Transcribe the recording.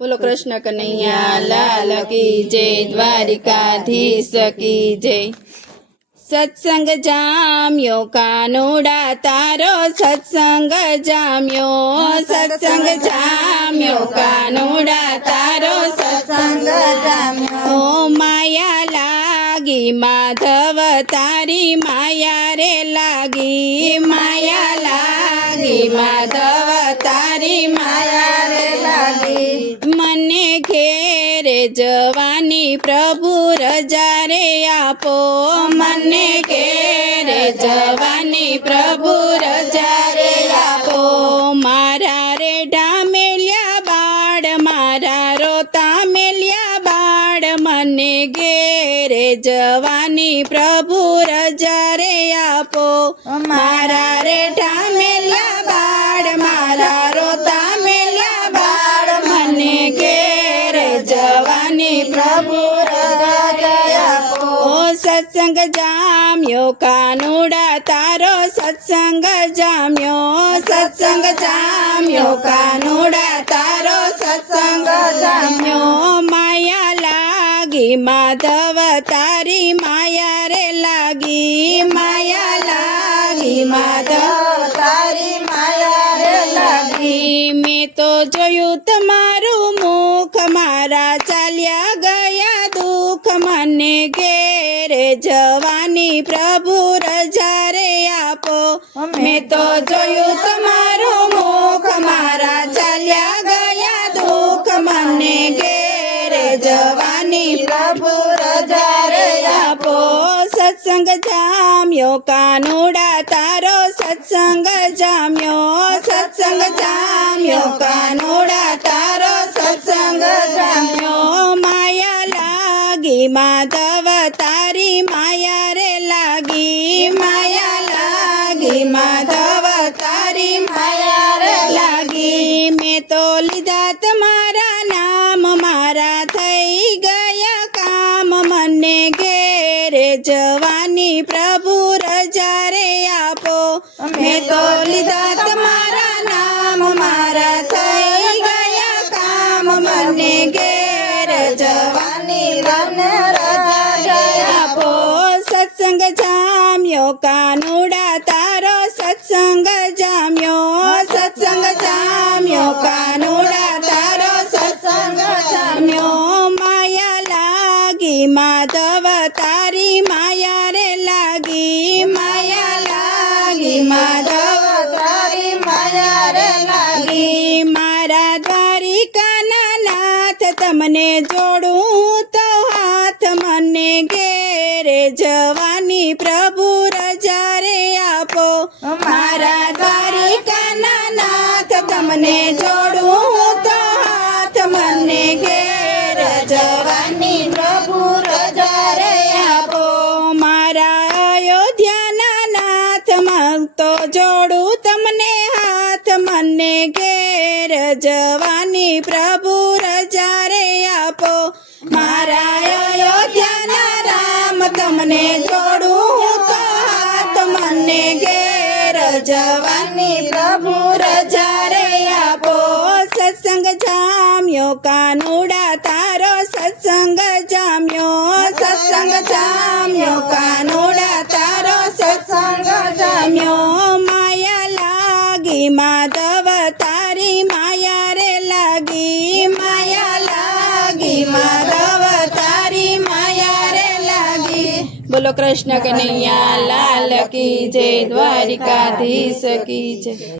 बोलो कृष्ण कन्हैया लाल की जय, द्वारिकाधीश की जय। सत्संग जाम्यो कानूड़ा तारो सत्संग जाम्यो, सत्संग जाम्यो कानूड़ा तारो सत्संग जाम्यो। ओ माया लागी माधव तारी माया रे लागी, माया लागी माधव तारी माया रे लागी। मने घेरे जवानी प्रभु रजा रे आपो, मने घेरे जवानी प्रभु रजा रे आपो। मारा रे डामेलिया बाड़, मारा रोता मेलिया बाड़, मने घेरे जवानी प्रभु रजा रे आपो। मारा रे डामेलिया बाड़, मारा रोता मेलिया बाड़, मने घेरे जवानी प्रभु रजा रे आपो। ओ सत्संग जाम्यो कानूड़ा तारो सत्संग जाम्यो, सत्संग जाम्यो कानूड़ा तारो सत्संग जाम्यो। माया लागी माधव तारी माया रे लागी, माया लागी माधव तारी माया रे लागी। मैं तो जोयू तमारू मुख, मारा चाल्या गया दुख, मने घेरे जवानी प्रभु रजा रे आपो। मैं तो जोयू तमारू मुख, मारा चाल्या गया दुख, मने घेरे जवानी प्रभु रजा रे आपो। सत्संग जाम्यो कानूड़ा तारो सत्संग जाम्यो, सत्संग जाम्यो कानूड़ा तारो सत्संग जाम्यो। माया लागी माधव तारी माया रे लागी, माया लागी माधव तारी माया रे लागी। मैं तो लीधा तमारा नाम, मारा थई गया काम, मने घेरे जवानी प्रभु रजा रे आपो। मैं तो लीधा तमारा नाम, मारा थई गया काम, मने घेरे जवानी रने रजा रे आपो। सत्संग जाम्यो कानूड़ा तारो सत्संग जाम्यो, सत्संग जाम्यो कानूड़ा तारो सत्संग जाम्यो। माया लागी माधव तारी माया रे लागी, माया लागी माधव तारी माया रे लागी। मारा द्वारिकाना नाथ तमने जोड़ूं तो हाथ, मने घेरे जवानी प्रभु रजा रे आपो। मारा द्वारिकाना नाथ तमने जोड़ूं तो हाथ, मने घेरे जवानी प्रभु रजा रे आपो। मारा अयोध्याना नाथ मन तो जोड़ूं तमने हाथ, मने घेरे जवानी प्रभु रजा रे आपो। मारा अयोध्याना राम तमने जोड़ूं तो हाथ, मने घेरे जवानी प्रभु रजा रे आपो। सत्संग जाम्यो कानूड़ा तारो सत्संग जाम्यो, सत्संग जाम्यो कानूड़ा तारो सत्संग जाम्यो। माया लागी माधव तारी माया रे लागी, माया लागी माधव तारी माया रे लागी। बोलो कृष्ण कन्हैया लाल की जय, द्वारिकाधीश की जय।